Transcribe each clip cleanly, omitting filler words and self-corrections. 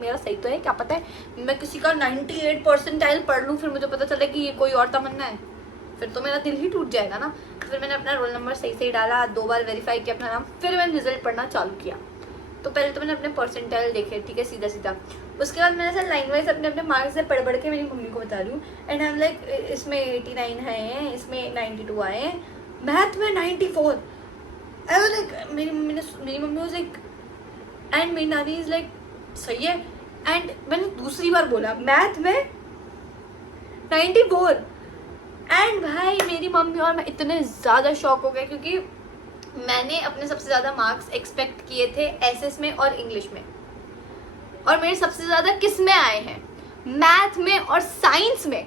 मेरा सही तो है, क्या पता है मैं किसी का 98 परसेंटाइल पढ़ लूँ, फिर मुझे पता चले कि ये कोई और तमन्ना है, फिर तो मेरा दिल ही टूट जाएगा ना। फिर मैंने अपना रोल नंबर सही सही डाला, 2 बार वेरीफाई किया अपना नाम, फिर मैंने रिजल्ट पढ़ना चालू किया। तो पहले तो मैंने अपने परसेंटाइल देखे, ठीक है, सीधा सीधा। उसके बाद मैंने सर लाइन वाइज अपने अपने मार्क्स से पढ़ के मेरी मम्मी को बता रही हूँ। एंड आई एम लाइक इसमें 89 है, इसमें 92 आए हैं, मैथ में 94। आई वाज लाइक, मेरी मम्मी वाज लाइक, एंड मेरी नानी इज लाइक सही है। एंड मैंने दूसरी बार बोला मैथ में 94। एंड भाई मेरी मम्मी और मैं इतने ज़्यादा शॉक हो गए, क्योंकि मैंने अपने सबसे ज़्यादा मार्क्स एक्सपेक्ट किए थे एसएस में और इंग्लिश में, और मेरे सबसे ज़्यादा किस में आए हैं, मैथ में और साइंस में,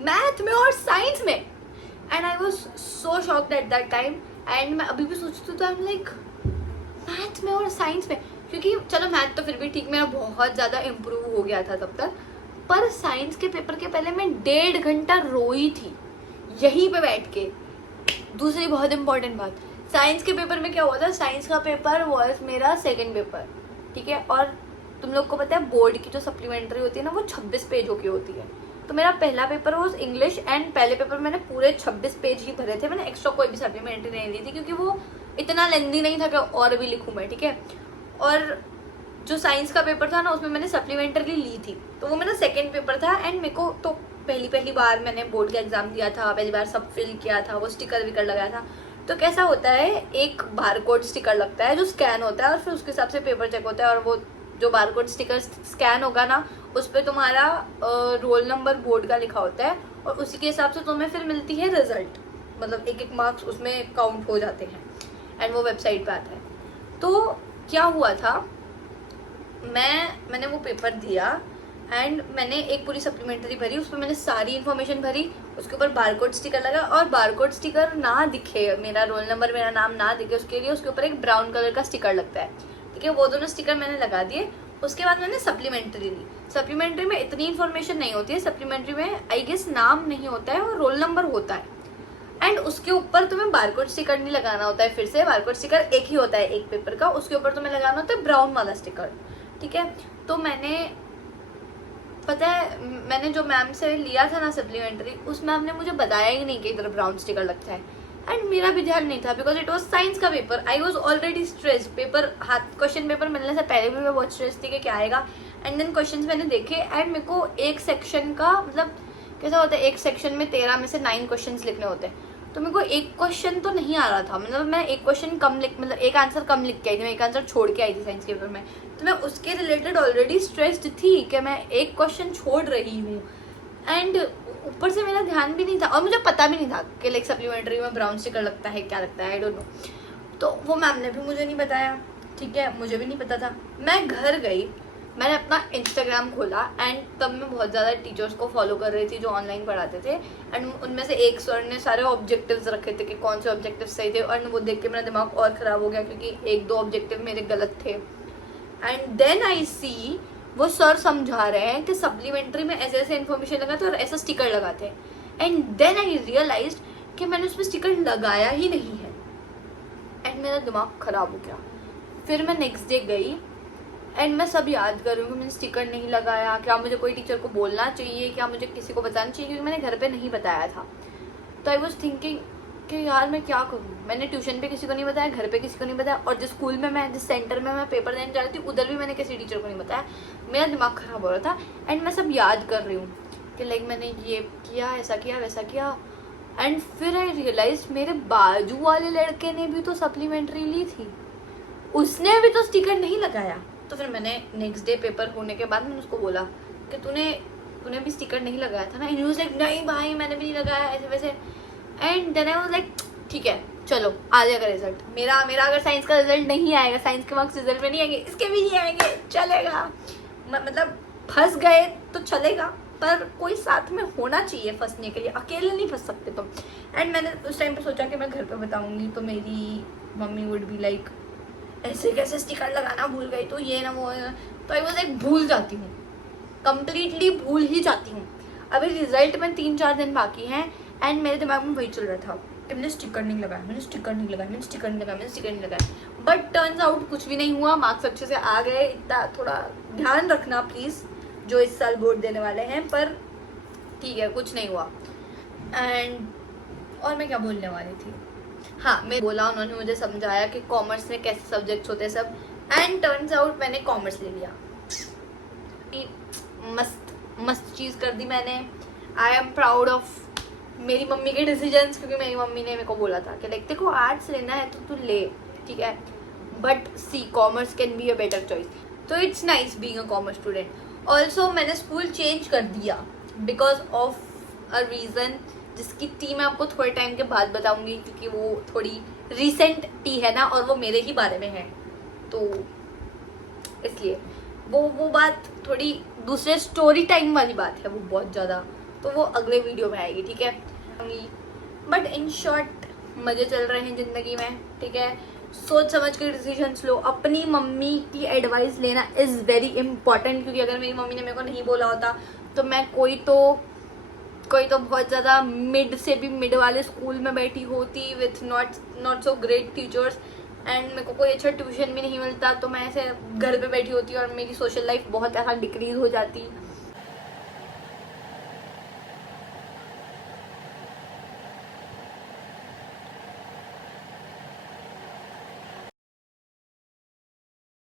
मैथ में और साइंस में। And I was so shocked at that time. And मैं अभी भी सोचती हूँ तो आई एम लाइक मैथ में और साइंस में, क्योंकि चलो मैथ तो फिर भी ठीक, मेरा बहुत ज़्यादा इम्प्रूव हो गया था तब तक, पर साइंस के पेपर के पहले मैं 1.5 घंटा रोई थी यहीं पे बैठ के। दूसरी बहुत इंपॉर्टेंट बात, साइंस के पेपर में क्या हुआ था, साइंस का पेपर वॉज मेरा सेकंड पेपर, ठीक है, और तुम लोग को पता है बोर्ड की जो सप्लीमेंट्री होती है ना वो 26 पेजों की होती है। तो मेरा पहला पेपर वॉज इंग्लिश, एंड पहले पेपर मैंने पूरे 26 पेज ही भरे थे, मैंने एक्स्ट्रा कोई भी सप्लीमेंट्री नहीं ली थी, क्योंकि वो इतना लेंदी नहीं था कि और भी लिखूँ मैं, ठीक है। और जो साइंस का पेपर था ना उसमें मैंने सप्लीमेंट्री ली थी, तो वो मेरा सेकेंड पेपर था। एंड मेरे को तो पहली बार मैंने बोर्ड का एग्जाम दिया था, पहली बार सब फिल किया था, वो स्टिकर विकर लगाया था। तो कैसा होता है, एक बारकोड स्टिकर लगता है जो स्कैन होता है, और फिर उसके हिसाब से पेपर चेक होता है, और वो जो बारकोड स्टिकर स्कैन होगा ना उस पर तुम्हारा रोल नंबर बोर्ड का लिखा होता है, और उसी के हिसाब से तुम्हें फिर मिलती है रिजल्ट, मतलब एक मार्क्स उसमें काउंट हो जाते हैं, एंड वो वेबसाइट पे आता है। तो क्या हुआ था, मैंने वो पेपर दिया, एंड मैंने एक पूरी सप्लीमेंट्री भरी, उसमें मैंने सारी इन्फॉर्मेशन भरी, उसके ऊपर बारकोड स्टिकर लगा, और बारकोड स्टिकर ना दिखे, मेरा रोल नंबर मेरा नाम ना दिखे, उसके लिए उसके ऊपर एक ब्राउन कलर का स्टिकर लगता है, ठीक है, वो दोनों स्टिकर मैंने लगा दिए। उसके बाद मैंने सप्लीमेंट्री ली। सप्लीमेंट्री में इतनी इन्फॉर्मेशन नहीं होती है, सप्लीमेंट्री में आई गेस नाम नहीं होता है और रोल नंबर होता है, एंड उसके ऊपर तुम्हें बारकोड स्टिकर नहीं लगाना होता है। फिर से बारकोड स्टिकर एक ही होता है एक पेपर का, उसके ऊपर तुम्हें लगाना होता है ब्राउन वाला स्टिकर, ठीक है। तो मैंने, पता है, मैंने जो मैम से लिया था ना सप्लीमेंट्री, उस मैम ने मुझे बताया ही नहीं कि इधर ब्राउन स्टिकर लगता है, एंड मेरा भी ध्यान नहीं था, बिकॉज इट वॉज साइंस का paper. I was already stressed, paper हाथ क्वेश्चन पेपर मिलने से पहले भी मैं बहुत स्ट्रेस थी कि क्या आएगा। एंड देन क्वेश्चंस मैंने देखे, एंड मेरे को एक सेक्शन का, मतलब कैसा होता है, एक सेक्शन में 13 में से 9 क्वेश्चन लिखने होते हैं, तो मेरे को एक क्वेश्चन तो नहीं आ रहा था, मतलब मैं एक क्वेश्चन कम लिख, मतलब एक आंसर कम लिख के आई थी, मैं एक आंसर छोड़ के आई थी साइंस के पेपर में, तो मैं उसके रिलेटेड ऑलरेडी स्ट्रेस्ड थी कि मैं एक क्वेश्चन छोड़ रही हूँ, एंड ऊपर से मेरा ध्यान भी नहीं था, और मुझे पता भी नहीं था कि लाइक सप्लीमेंट्री में ब्राउन स्टिकर लगता है, क्या लगता है, आई डोंट नो। तो वो मैम ने भी मुझे नहीं बताया, ठीक है, मुझे भी नहीं पता था। मैं घर गई, मैंने अपना इंस्टाग्राम खोला, एंड तब मैं बहुत ज़्यादा टीचर्स को फॉलो कर रही थी जो ऑनलाइन पढ़ाते थे, एंड उनमें से एक सर ने सारे ऑब्जेक्टिव्स रखे थे कि कौन से ऑब्जेक्टिव सही थे, और वो देख के मेरा दिमाग और ख़राब हो गया, क्योंकि 1-2 ऑब्जेक्टिव मेरे गलत थे। एंड देन आई सी, वो सर समझा रहे हैं कि सप्लीमेंट्री में ऐसे ऐसे इन्फॉर्मेशन लगाते और ऐसा स्टिकर लगाते हैं, एंड देन आई रियलाइज्ड कि मैंने उसमें स्टिकर लगाया ही नहीं है, एंड मेरा दिमाग ख़राब हो गया। फिर मैं नेक्स्ट डे गई, एंड मैं सब याद कर रही हूँ कि मैंने स्टिकर नहीं लगाया, क्या मुझे कोई टीचर को बोलना चाहिए, क्या मुझे किसी को बताना चाहिए, क्योंकि मैंने घर पे नहीं बताया था। तो आई वॉज थिंकिंग कि यार मैं क्या करूँ, मैंने ट्यूशन पे किसी को नहीं बताया, घर पे किसी को नहीं बताया, और जिस स्कूल में मैं, जिस सेंटर में मैं पेपर देने जा रही थी उधर भी मैंने किसी टीचर को नहीं बताया। मेरा दिमाग ख़राब हो रहा था, एंड मैं सब याद कर रही हूँ कि लाइक मैंने ये किया, ऐसा किया, वैसा किया। एंड फिर आई रियलाइज मेरे बाजू वाले लड़के ने भी तो सप्लीमेंट्री ली थी, उसने भी तो स्टिकर नहीं लगाया। तो फिर मैंने नेक्स्ट डे पेपर होने के बाद मैंने उसको बोला कि तूने भी स्टिकर नहीं लगाया था ना, एंड ही वाज लाइक नहीं भाई मैंने भी नहीं लगाया, ऐसे वैसे। And then I was like ठीक है चलो आ जाएगा रिजल्ट, मेरा अगर साइंस का रिजल्ट नहीं आएगा, साइंस के मार्क्स रिजल्ट में नहीं आएंगे, इसके भी नहीं आएंगे, चलेगा, मतलब फंस गए तो चलेगा, पर कोई साथ में होना चाहिए फंसने के लिए, अकेले नहीं फंस सकते तुम। एंड मैंने उस टाइम पे सोचा कि मैं घर पे बताऊंगी तो मेरी मम्मी वुड बी लाइक ऐसे कैसे स्टिकर लगाना भूल गई, तो ये ना वो, तो आई वाज लाइक भूल जाती हूँ, कंप्लीटली भूल ही जाती हूँ। अभी रिजल्ट में 3-4 दिन बाकी हैं, एंड मेरे दिमाग में वही चल रहा था कि मैंने स्टिकर नहीं लगाया, मैंने स्टिकर नहीं लगाया, मैंने स्टिकर नहीं लगाया, मैंने स्टिकर नहीं लगाया। बट टर्न्स आउट कुछ भी नहीं हुआ, मार्क्स अच्छे से आ गए। इतना थोड़ा ध्यान रखना प्लीज़ जो इस साल बोर्ड देने वाले हैं, पर ठीक है कुछ नहीं हुआ। एंड और मैं क्या बोलने वाली थी, हाँ मैं बोला, उन्होंने मुझे समझाया कि कॉमर्स में कैसे सब्जेक्ट्स होते हैं सब, एंड टर्न्स आउट मैंने कॉमर्स ले लिया। मस्त मस्त चीज़ कर दी मैंने। आई एम प्राउड ऑफ मेरी मम्मी के डिसीजंस, क्योंकि मेरी मम्मी ने मेरे को बोला था कि लाइक देखो आर्ट्स लेना है तो तू ले, ठीक है, but C commerce can be a better choice. तो it's nice being a commerce student. Also मैंने स्कूल चेंज कर दिया बिकॉज ऑफ अ रीज़न, जिसकी टी मैं आपको थोड़े टाइम के बाद बताऊंगी, क्योंकि वो थोड़ी रिसेंट टी है ना, और वो मेरे ही बारे में है, तो इसलिए वो बात थोड़ी दूसरे स्टोरी टाइम वाली बात है, वो बहुत ज़्यादा, तो वो अगले वीडियो में आएगी, ठीक है। बट इन शॉर्ट मज़े चल रहे हैं ज़िंदगी में, ठीक है। सोच समझ कर डिसीजंस लो, अपनी मम्मी की एडवाइस लेना इज़ वेरी इंपॉर्टेंट, क्योंकि अगर मेरी मम्मी ने मेरे को नहीं बोला होता तो मैं कोई तो बहुत ज़्यादा मिड से भी मिड वाले स्कूल में बैठी होती with not so great teachers, and मेरे को कोई अच्छा ट्यूशन भी नहीं मिलता, तो मैं ऐसे घर पे बैठी होती और मेरी सोशल लाइफ बहुत ऐसा डिक्रीज हो जाती।